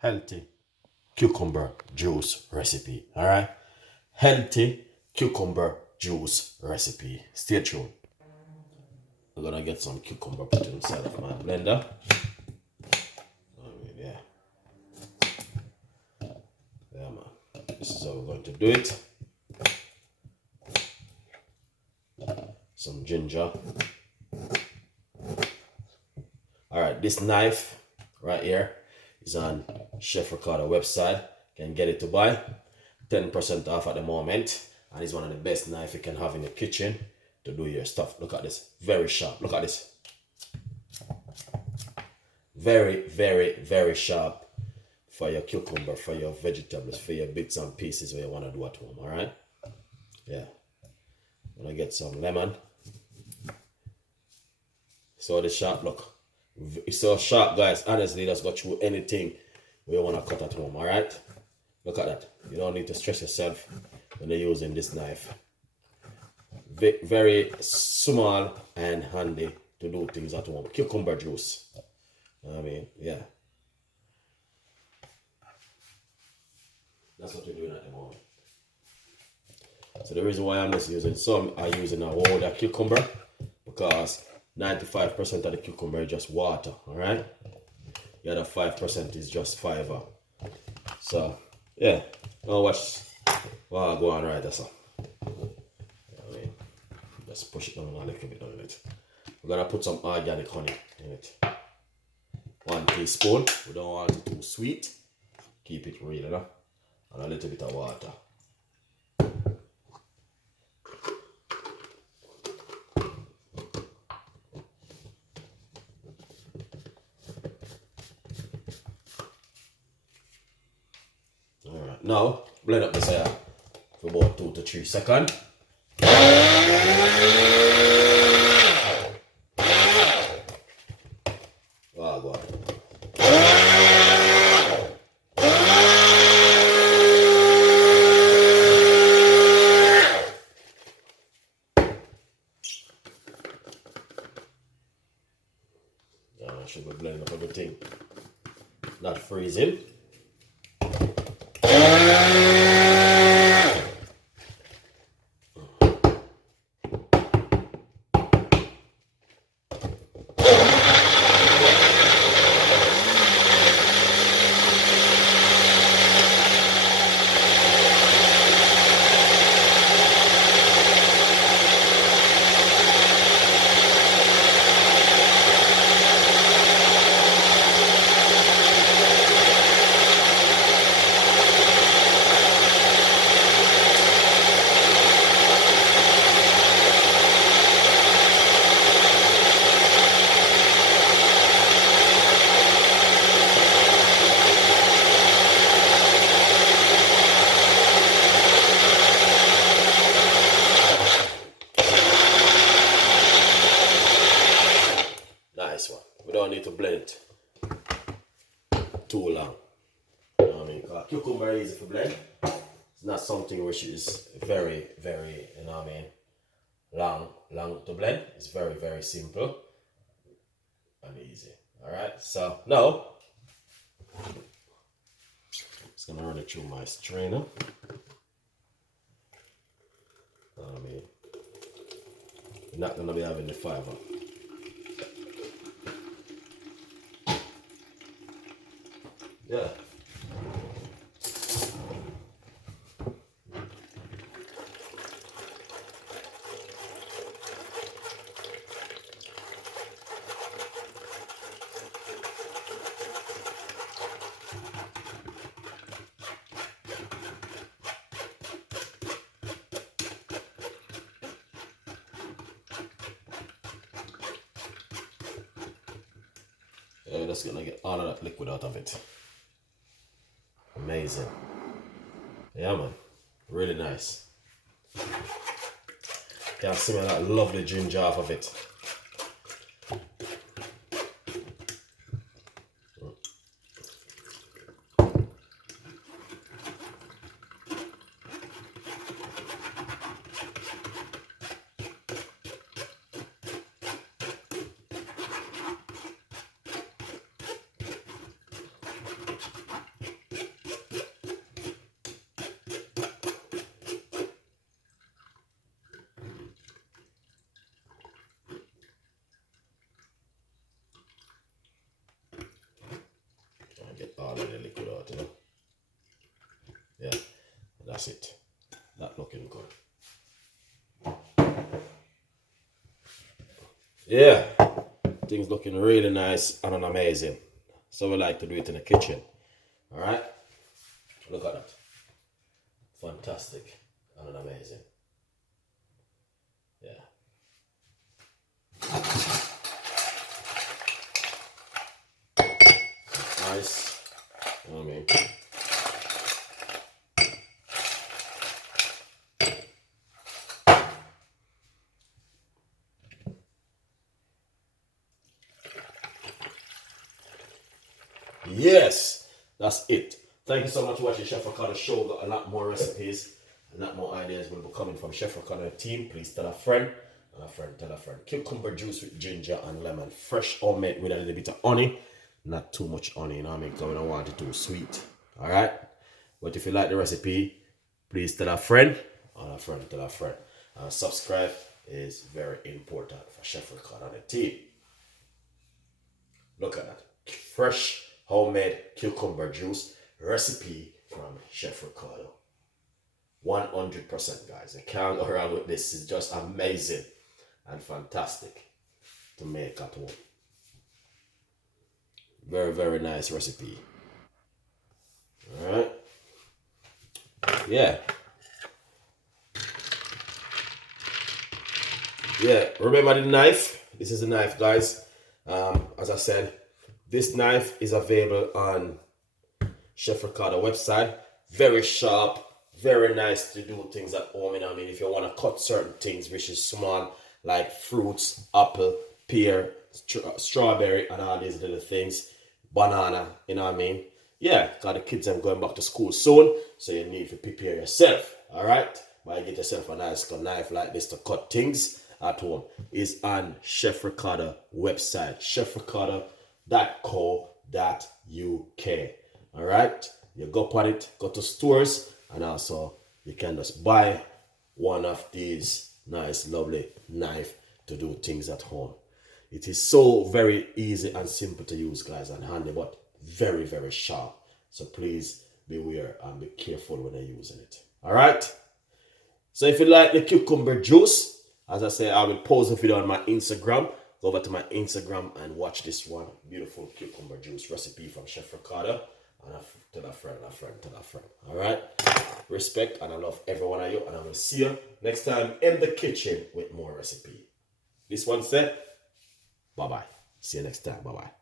healthy cucumber juice recipe. All right, healthy cucumber juice recipe. Stay tuned. I'm gonna get some cucumber put inside of my blender. Yeah, man. This is how we're going to do it. Some ginger. All right, this knife right here is on Chef Ricardo website. You can get it to buy 10% off at the moment, and it's one of the best knives you can have in the kitchen to do your stuff. Look at this, very sharp. Look at this, very, very, very sharp for your cucumber, for your vegetables, for your bits and pieces where you want to do at home. All right, yeah. I'm gonna get some lemon. So the sharp, look, it's so sharp, guys. Honestly, that's got through anything you want to cut at home. All right, look at that. You don't need to stress yourself when you're using this knife. Very small and handy to do things at home. Cucumber juice. I mean, yeah, that's what we're doing at the moment. So the reason why I'm just using some, I'm using a whole cucumber because 95% of the cucumber is just water, all right? The other 5% is just fiber. So, yeah, now watch what I go on right, that's all. I mean, just push it down a little bit on it. We're gonna put some organic honey in it. 1 teaspoon. We don't want it too sweet. Keep it real, you know? And a little bit of water. Alright, now blend up this here for about 2 to 3 seconds. Oh, God. I should be blending up everything, not freezing. Nice one. We don't need to blend it too long. You know what I mean? Because cucumber is easy to blend. It's not something which is very, very, you know what I mean, long to blend. It's very, very simple and easy. Alright, so now it's gonna run it through my strainer. I mean, you're not gonna be having the fiber. Yeah. That's gonna get all of that liquid out of it. Amazing. Yeah, man. Really nice. Can smell that lovely ginger off of it. That's it. That looking good. Yeah, things looking really nice and amazing. So we like to do it in the kitchen. All right, look at that. Fantastic and amazing. Yeah. Nice. You know what I mean? Yes, that's it. Thank you so much for watching Chef Ricardo show. Got a lot more recipes, a lot more ideas will be coming from Chef Ricardo team. Please tell a friend, and a friend tell a friend. Cucumber juice with ginger and lemon, fresh homemade with a little bit of honey. Not too much honey, you know what I mean? Because we don't want it too sweet. Alright? But if you like the recipe, please tell a friend, and a friend tell a friend. And subscribe is very important for Chef Ricardo and the team. Look at that. Fresh homemade cucumber juice recipe from Chef Ricardo. 100% guys. I can't go around with this. It's just amazing and fantastic to make at home. Very, very nice recipe. Alright. Yeah. Yeah, remember the knife. This is a knife, guys. As I said, this knife is available on Chef Ricardo website. Very sharp, very nice to do things at home. You know what I mean? If you want to cut certain things which is small, like fruits, apple, pear, strawberry, and all these little things, banana, you know what I mean? Yeah, because the kids are going back to school soon, so you need to prepare yourself. All right, but get yourself a nice knife like this to cut things at home. Is on Chef Ricardo website, chefricardo.co.uk. All right, you go on it, go to stores, and also you can just buy one of these nice, lovely knife to do things at home. It is so very easy and simple to use, guys, and handy, but very, very sharp. So please beware and be careful when you're using it. All right. So if you like the cucumber juice, as I say, I will post a video on my Instagram. Go over to my Instagram and watch this one beautiful cucumber juice recipe from Chef Ricardo. And tell a friend, a friend, tell a friend. All right. Respect and I love every one of you. And I will see you next time in the kitchen with more recipe. This one said, bye-bye. See you next time. Bye-bye.